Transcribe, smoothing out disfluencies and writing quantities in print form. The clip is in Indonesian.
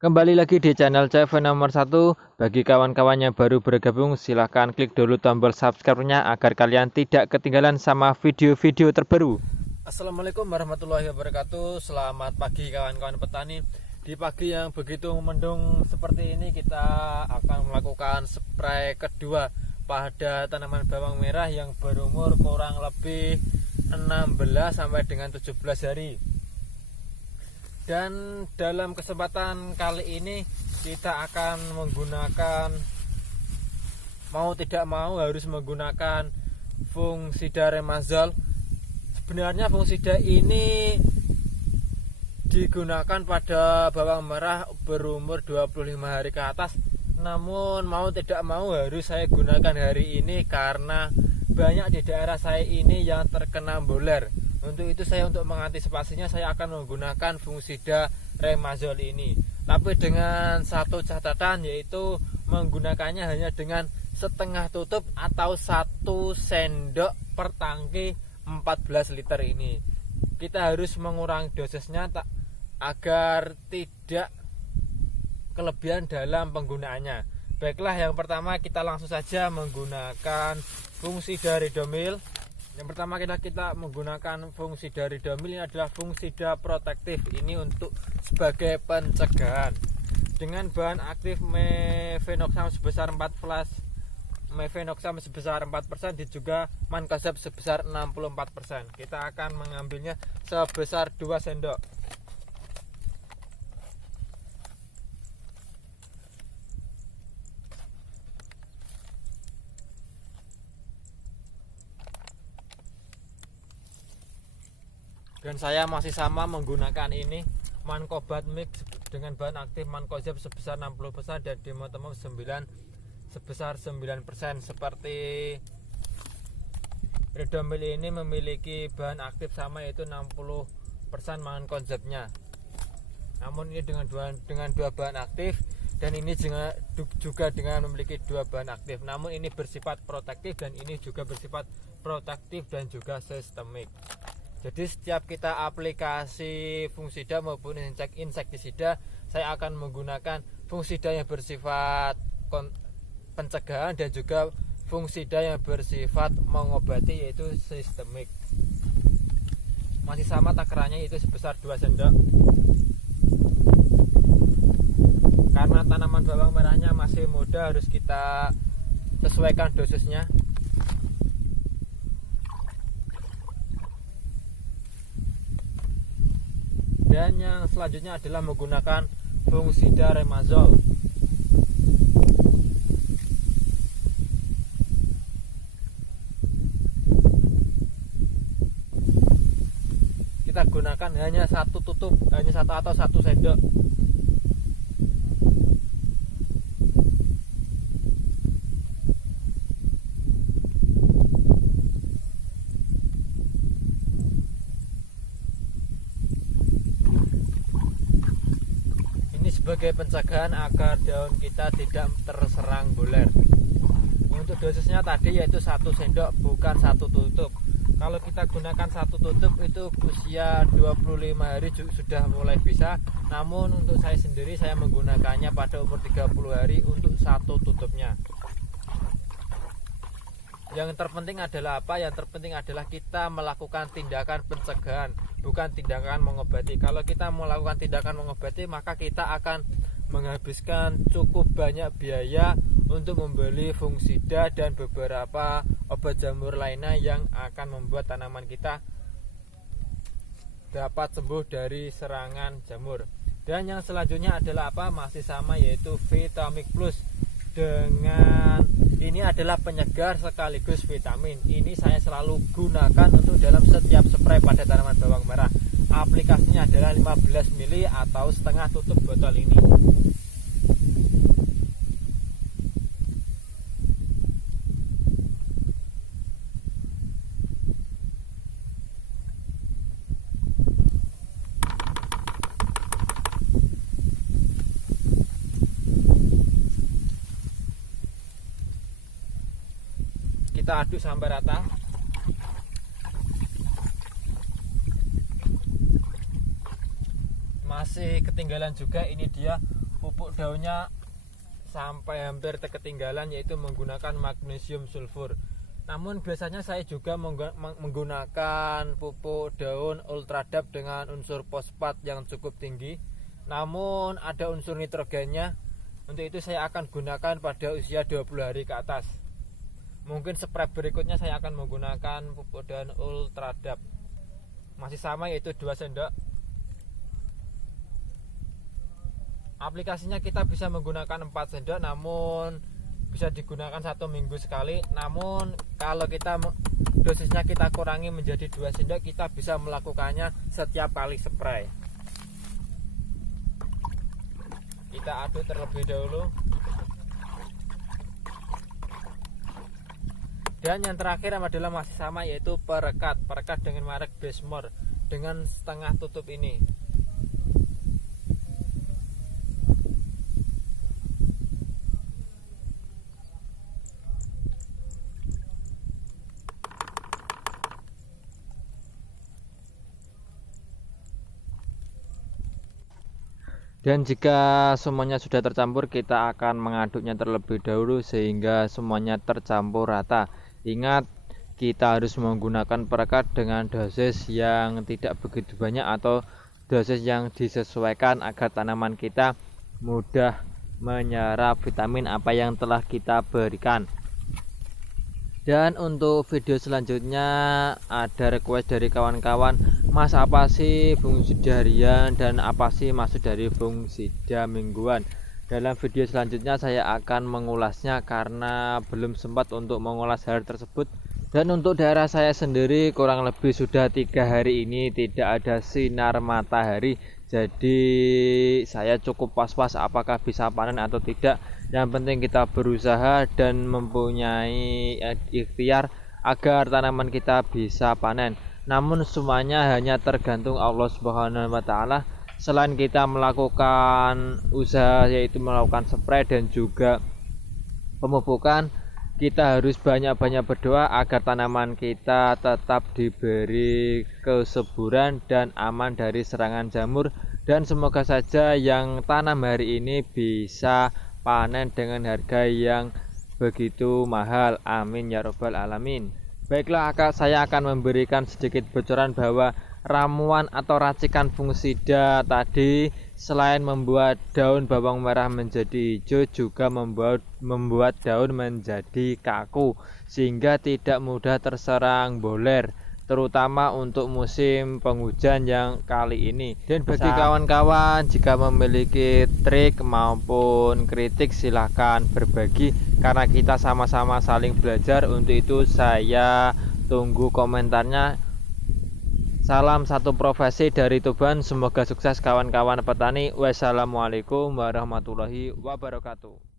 Kembali lagi di channel CV nomor 1. Bagi kawan-kawan yang baru bergabung, silahkan klik dulu tombol subscribe-nya agar kalian tidak ketinggalan sama video-video terbaru. Assalamualaikum warahmatullahi wabarakatuh. Selamat pagi kawan-kawan petani. Di pagi yang begitu mendung seperti ini, kita akan melakukan spray kedua pada tanaman bawang merah yang berumur kurang lebih 16 sampai dengan 17 hari. Dan dalam kesempatan kali ini kita akan menggunakan, mau tidak mau harus menggunakan fungsida remazol. Sebenarnya fungsida ini digunakan pada bawang merah berumur 25 hari ke atas. Namun mau tidak mau harus saya gunakan hari ini karena banyak di daerah saya ini yang terkena boler. Untuk itu untuk mengantisipasinya saya akan menggunakan fungsida remazol ini. Tapi dengan satu catatan, yaitu menggunakannya hanya dengan setengah tutup atau 1 sendok per tangki 14 liter ini. Kita harus mengurangi dosisnya agar tidak kelebihan dalam penggunaannya. Baiklah, yang pertama kita langsung saja menggunakan fungsida Ridomil. Yang pertama kita menggunakan fungsida Ridomil. Ini adalah fungsida protektif, ini untuk sebagai pencegahan dengan bahan aktif mefenoxam sebesar 4 flash, mefenoxam sebesar 4% dan juga mancozeb sebesar 64%. Kita akan mengambilnya sebesar 2 sendok. Dan saya masih sama menggunakan ini Mankobat mix dengan bahan aktif mancozeb sebesar 60% dan Dimethamon 9 sebesar 9%. Seperti Ridomil ini memiliki bahan aktif sama, yaitu 60% mancozebnya. Namun ini dengan dua bahan aktif, dan ini juga dengan memiliki 2 bahan aktif. Namun ini bersifat protektif dan ini juga bersifat protektif dan juga sistemik. Jadi setiap kita aplikasi fungsida maupun insektisida, saya akan menggunakan fungsida yang bersifat pencegahan dan juga fungsida yang bersifat mengobati, yaitu sistemik. Masih sama takarannya, yaitu sebesar 2 sendok. Karena tanaman bawang merahnya masih muda, harus kita sesuaikan dosisnya. Dan yang selanjutnya adalah menggunakan fungsida remazol. Kita gunakan hanya 1 tutup, hanya 1 atau 1 sendok. Sebagai pencegahan agar daun kita tidak terserang boler. Untuk dosisnya tadi yaitu 1 sendok, bukan 1 tutup. Kalau kita gunakan 1 tutup itu usia 25 hari sudah mulai bisa. Namun untuk saya sendiri, saya menggunakannya pada umur 30 hari untuk 1 tutupnya. Yang terpenting adalah apa? Yang terpenting adalah kita melakukan tindakan pencegahan, bukan tindakan mengobati. Kalau kita melakukan tindakan mengobati, maka kita akan menghabiskan cukup banyak biaya untuk membeli fungsida dan beberapa obat jamur lainnya yang akan membuat tanaman kita dapat sembuh dari serangan jamur. Dan yang selanjutnya adalah apa? Masih sama, yaitu Vitamik Plus. Dengan ini adalah penyegar sekaligus vitamin. Ini saya selalu gunakan untuk dalam setiap spray pada tanaman bawang merah. Aplikasinya adalah 15 ml atau setengah tutup botol ini. Kita aduk sampai rata. Masih ketinggalan juga, ini dia pupuk daunnya sampai hampir ketinggalan, yaitu menggunakan magnesium sulfur. Namun biasanya saya juga menggunakan pupuk daun Ultradap dengan unsur fosfat yang cukup tinggi, namun ada unsur nitrogennya. Untuk itu saya akan gunakan pada usia 20 hari ke atas. Mungkin spray berikutnya saya akan menggunakan pupuk daun Ultradap, masih sama, yaitu 2 sendok. Aplikasinya kita bisa menggunakan 4 sendok, namun bisa digunakan 1 minggu sekali. Namun kalau kita dosisnya kita kurangi menjadi 2 sendok, kita bisa melakukannya setiap kali spray. Kita aduk terlebih dahulu. Dan yang terakhir adalah masih sama, yaitu perekat dengan merek Bestmore dengan setengah tutup ini. Dan jika semuanya sudah tercampur, kita akan mengaduknya terlebih dahulu sehingga semuanya tercampur rata. Ingat, kita harus menggunakan perekat dengan dosis yang tidak begitu banyak atau dosis yang disesuaikan agar tanaman kita mudah menyerap vitamin apa yang telah kita berikan. Dan untuk video selanjutnya ada request dari kawan-kawan, Mas, apa sih fungisida harian dan apa sih maksud dari fungisida mingguan? Dalam video selanjutnya saya akan mengulasnya karena belum sempat untuk mengulas hal tersebut. Dan untuk daerah saya sendiri kurang lebih sudah 3 hari ini tidak ada sinar matahari, jadi saya cukup was-was apakah bisa panen atau tidak. Yang penting kita berusaha dan mempunyai ikhtiar agar tanaman kita bisa panen. Namun semuanya hanya tergantung Allah Subhanahu wa Ta'ala. Selain kita melakukan usaha, yaitu melakukan spray dan juga pemupukan, kita harus banyak-banyak berdoa agar tanaman kita tetap diberi kesuburan dan aman dari serangan jamur. Dan semoga saja yang tanam hari ini bisa panen dengan harga yang begitu mahal. Amin ya robbal alamin. Baiklah, saya akan memberikan sedikit bocoran bahwa ramuan atau racikan fungisida tadi selain membuat daun bawang merah menjadi hijau, juga membuat daun menjadi kaku sehingga tidak mudah terserang boler, terutama untuk musim penghujan yang kali ini. Dan bagi kawan-kawan jika memiliki trik maupun kritik silahkan berbagi, karena kita sama-sama saling belajar. Untuk itu saya tunggu komentarnya. Salam satu profesi dari Tuban, semoga sukses kawan-kawan petani. Wassalamualaikum warahmatullahi wabarakatuh.